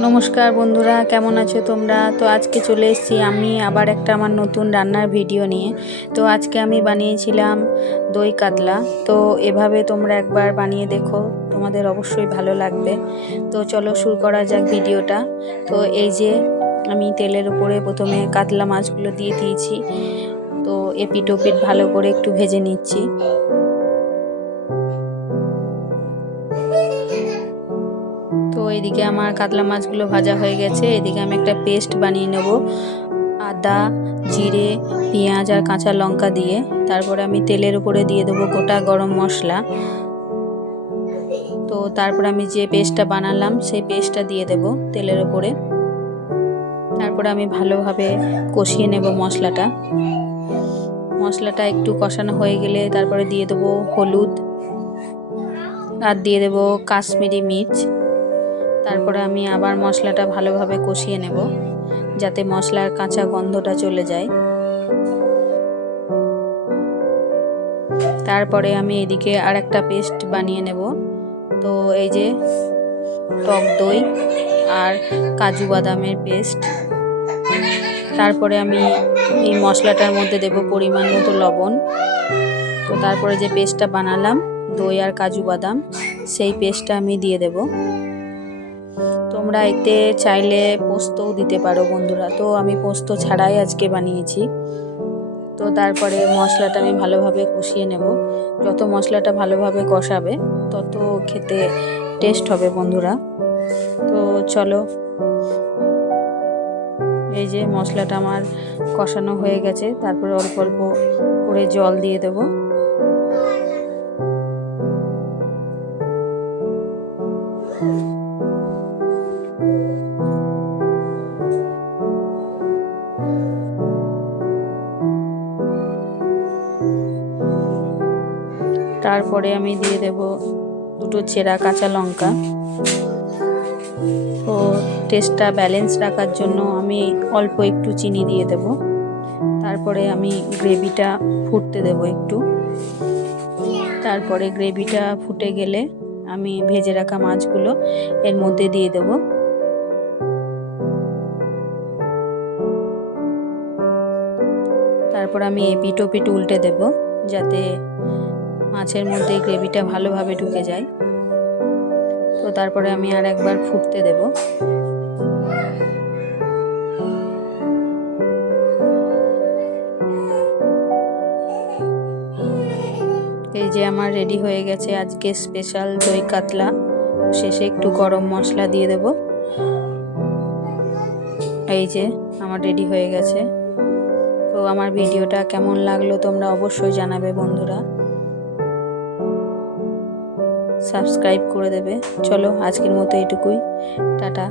নমস্কার বন্ধুরা, কেমন আছো তোমরা? তো আজকে চলে এসেছি আমি আবার একটা আমার নতুন রান্নার ভিডিও নিয়ে। তো আজকে আমি বানিয়েছিলাম দই কাতলা। তো এভাবে তোমরা একবার বানিয়ে দেখো, তোমাদের অবশ্যই ভালো লাগবে। তো চলো শুরু করা যাক ভিডিওটা। তো এই যে আমি তেলের উপরে প্রথমে কাতলা মাছগুলো দিয়ে দিয়েছি। তো এপিট ওপিট ভালো করে একটু ভেজে নিচ্ছি। এদিকে আমার কাতলা মাছগুলো ভাজা হয়ে গেছে। এদিকে আমি একটা পেস্ট বানিয়ে নেব। আদা, জিরে, পেঁয়াজ আর কাঁচা লঙ্কা দিয়ে। তারপরে আমি তেলের উপরে দিয়ে দেবো গোটা গরম মশলা। তো তারপর আমি যে পেস্টটা বানালাম, সেই পেস্টটা দিয়ে দেব তেলের উপরে। তারপরে আমি ভালোভাবে কষিয়ে নেব মশলাটা। মশলাটা একটু কষানো হয়ে গেলে তারপরে দিয়ে দেবো হলুদ। আর দিয়ে দেবো কাশ্মীরি মির্চ। তারপরে আমি আবার মশলাটা ভালোভাবে কষিয়ে নেব, যাতে মশলার কাঁচা গন্ধটা চলে যায়। তারপরে আমি এদিকে আর একটা পেস্ট বানিয়ে নেব। তো এই যে টক দই আর কাজু বাদামের পেস্ট। তারপরে আমি এই মশলাটার মধ্যে দেব পরিমাণ মতো লবণ। তো তারপরে যে পেস্টটা বানালাম, দই আর কাজু বাদাম, সেই পেস্টটা আমি দিয়ে দেবো। তোমরা এতে চাইলে পোস্তও দিতে পারো বন্ধুরা। তো আমি পোস্ত ছাড়াই আজকে বানিয়েছি। তো তারপরে মশলাটা আমি ভালোভাবে কষিয়ে নেব। যত মশলাটা ভালোভাবে কষাবে, তত খেতে টেস্ট হবে বন্ধুরা। তো চলো, এই যে মশলাটা আমার কষানো হয়ে গেছে। তারপরে অল্প অল্প করে জল দিয়ে দেবো। তারপরে আমি দিয়ে দেব দুটো চেরা কাঁচা লঙ্কা। তো টেস্টটা ব্যালেন্স রাখার জন্য আমি অল্প একটু চিনি দিয়ে দেব। তারপরে আমি গ্রেভিটা ফুটতে দেব একটু। তারপরে গ্রেভিটা ফুটে গেলে আমি ভেজে রাখা মাছগুলো এর মধ্যে দিয়ে দেব। তারপর আমি এপিট ওপিট উল্টে দেব যাতে মাছের মধ্যে গ্রেভিটা ভালোভাবে ঢুকে যায়। তো তারপরে আমি আর একবার ফুটতে দেব। এই যে আমার রেডি হয়ে গেছে আজকে স্পেশাল দই কাতলা। শেষে একটু গরম মশলা দিয়ে দেব। এই যে আমার রেডি হয়ে গেছে। তো আমার ভিডিওটা কেমন লাগল তোমরা অবশ্যই জানাবে বন্ধুরা। সাবস্ক্রাইব করে দেবে। চলো আজকের মতো এটুকুই। টাটা।